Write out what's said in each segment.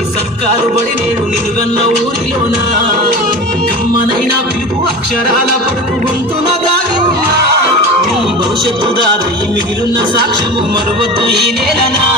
కమ్మనైనది సర్కారు బడి నేడు నిలుగన్న ఊరిలోన కమ్మనైన పిలుపు అక్షరాల పడుకు గొంతున దాగి ఉన్నా నీ భవిష్యత్తు దారి మిగిలిన సాక్ష్యము మరువద్దు ఈ నేలనా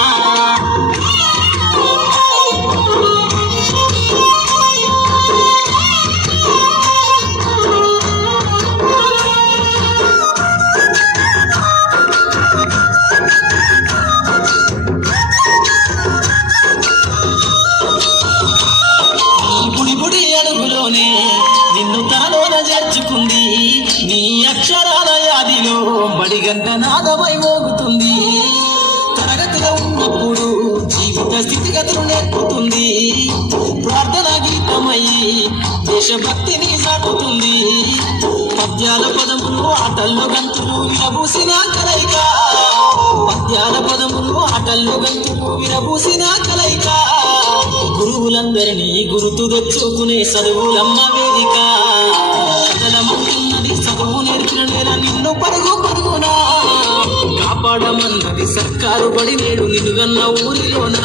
నిన్ను తనలోన చేర్చుకుంది నీ అక్షరాల యాదిలో బడిగంట నాదమై మోగుతుంది తరగతిలో ఉన్నప్పుడు జీవిత స్థితిగతులు నేర్పుతుంది ప్రార్థన గీతమయ్యి దేశభక్తిని సాటుతుంది పద్యాల పదములు ఆటల్లో గంతులు విరబూసిన కలయిక పద్యాల పదములు ఆటల్లో గంతులు విరబూసిన కలయిక గురువులందరినీ గుర్తు తెచ్చుకునే చదువులమ్మ వేదిక కదలమంటున్నది చదువు నేర్పిన నేల నిన్ను పరుగు పరుగునా కాపాడమన్నది సర్కారు బడి నేడు నిలుగన్న ఊరిలోన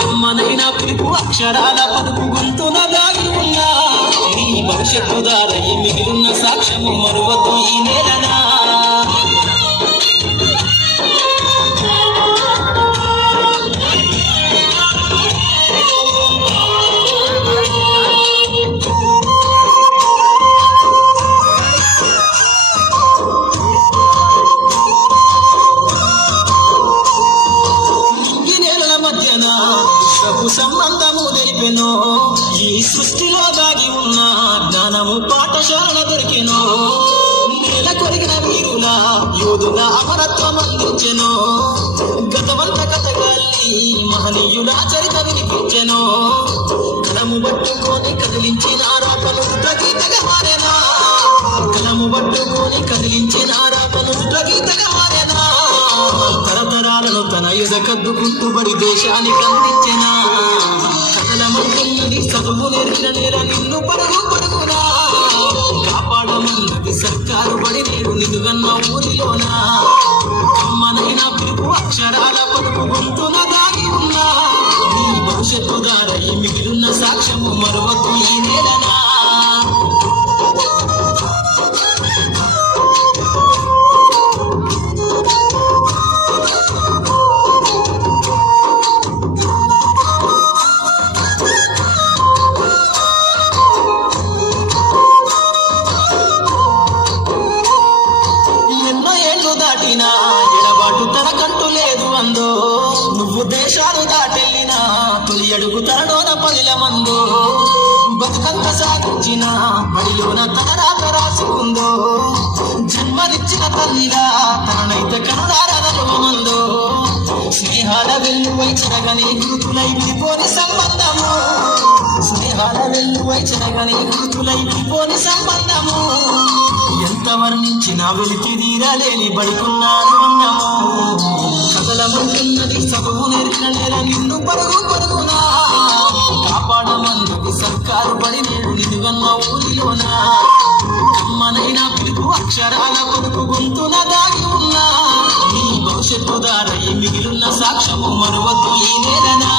కమ్మనైన పిలుపు అక్షరాల పలుకు గొంతున దాగి ఉన్నా నీ భవిష్యత్తు దారి మిగిలిన సాక్ష్యము మరువద్దు ఈ నేలనా సంబంధము తెలిపెనో ఈ సృష్టిలో దాగి ఉన్న జ్ఞానము పాఠశాల దొరికెనో నేల కొరిగిన వీరుల యోధుల అమరత్వం అందించెనో గతవంత కథగాల్ని మహనీయుల చరిత వినిపించెనో కలము పట్టుకొని కదిలించిన ఆరాపను గీతగా మారేనా కలము పట్టుకొని కదిలించిన ఆరాపను గీతగా మారేనా తరతరాలను తన ఎదకద్దుకుంటూ బడి దేశానికి అందించెనా కథలమంటున్నది చదువు నేర్పిన నేల నిన్ను పరుగు పరుగునా కాపాడమన్నది సర్కారు బడి నేడు నిలుగన్న ఊరిలోన కమ్మనైన పిలుపు అక్షరాల పలుకు గొంతున దాగి ఉన్నా నీ భవిష్యత్తు దారి మిగిలిన సాక్ష్యము మరువద్దు ఈ నేలనా ఎడబాటు తనకంటూ లేదు అందో నువ్వు దేశాలు దాటెళ్ళినా తొలి అడుగు తనలోన పదిల మందో బతుకంత సాగించిన బడిలోన తన రాక రాసుకుందో జన్మనిచ్చిన తల్లిగా తననైతే కనురారదమందో స్నేహాల వెల్లువై చెరగని గురుతులై విడిపోని సంబంధము స్నేహాల వెల్లువై చెరగని గురుతులై విడిపోని సంబంధము ఎంత వర్ణించినా వెలితి తీరలేని బడికున్నాను అన్నము కథలమంటున్నది చదువు నేర్పిన నేల నిన్ను పరుగు పరుగునా కాపాడమన్నది సర్కారు బడి నేడు నిలుగన్న ఊరిలోన కమ్మనైన పిలుపు అక్షరాల పలుకు గొంతున దాగి ఉన్నా నీ భవిష్యత్తు దారి మిగిలిన సాక్ష్యము మరువద్దు ఈ నేలనా